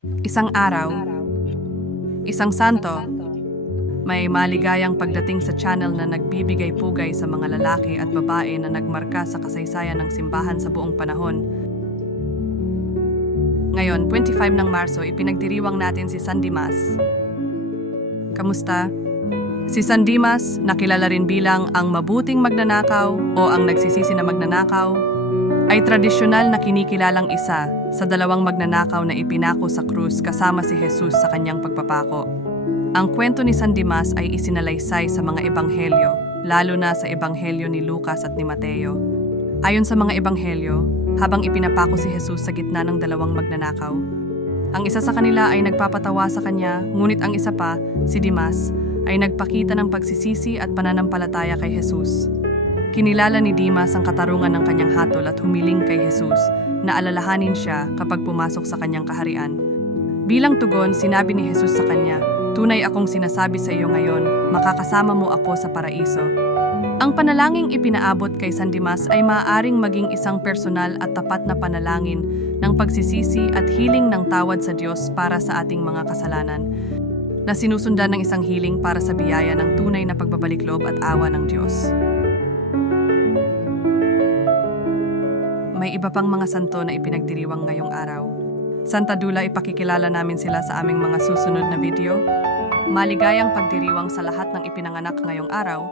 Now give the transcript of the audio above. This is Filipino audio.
Isang araw, isang santo, may maligayang pagdating sa channel na nagbibigay pugay sa mga lalaki at babae na nagmarka sa kasaysayan ng simbahan sa buong panahon. Ngayon, 25 ng Marso, ipinagdiriwang natin si San Dimas. Kamusta? Si San Dimas, nakilala rin bilang ang mabuting magnanakaw o ang nagsisisi na magnanakaw, ay tradisyonal na kinikilalang isa sa dalawang magnanakaw na ipinako sa krus kasama si Jesus sa kanyang pagpapako. Ang kwento ni San Dimas ay isinalaysay sa mga ebanghelyo, lalo na sa ebanghelyo ni Lucas at ni Mateo. Ayon sa mga ebanghelyo, habang ipinapako si Jesus sa gitna ng dalawang magnanakaw, ang isa sa kanila ay nagpapatawa sa kanya, ngunit ang isa pa, si Dimas, ay nagpakita ng pagsisisi at pananampalataya kay Jesus. Kinilala ni Dimas ang katarungan ng kanyang hatol at humiling kay Jesus na alalahanin siya kapag pumasok sa kanyang kaharian. Bilang tugon, sinabi ni Jesus sa kanya, Tunay akong sinasabi sa iyo ngayon, makakasama mo ako sa paraiso. Ang panalangin ipinaabot kay San Dimas ay maaaring maging isang personal at tapat na panalangin ng pagsisisi at hiling ng tawad sa Diyos para sa ating mga kasalanan, na sinusundan ng isang hiling para sa biyaya ng tunay na pagbabalik loob at awa ng Diyos. May iba pang mga santo na ipinagdiriwang ngayong araw. Santa Dula ipakikilala namin sila sa aming mga susunod na video. Maligayang pagdiriwang sa lahat ng ipinanganak ngayong araw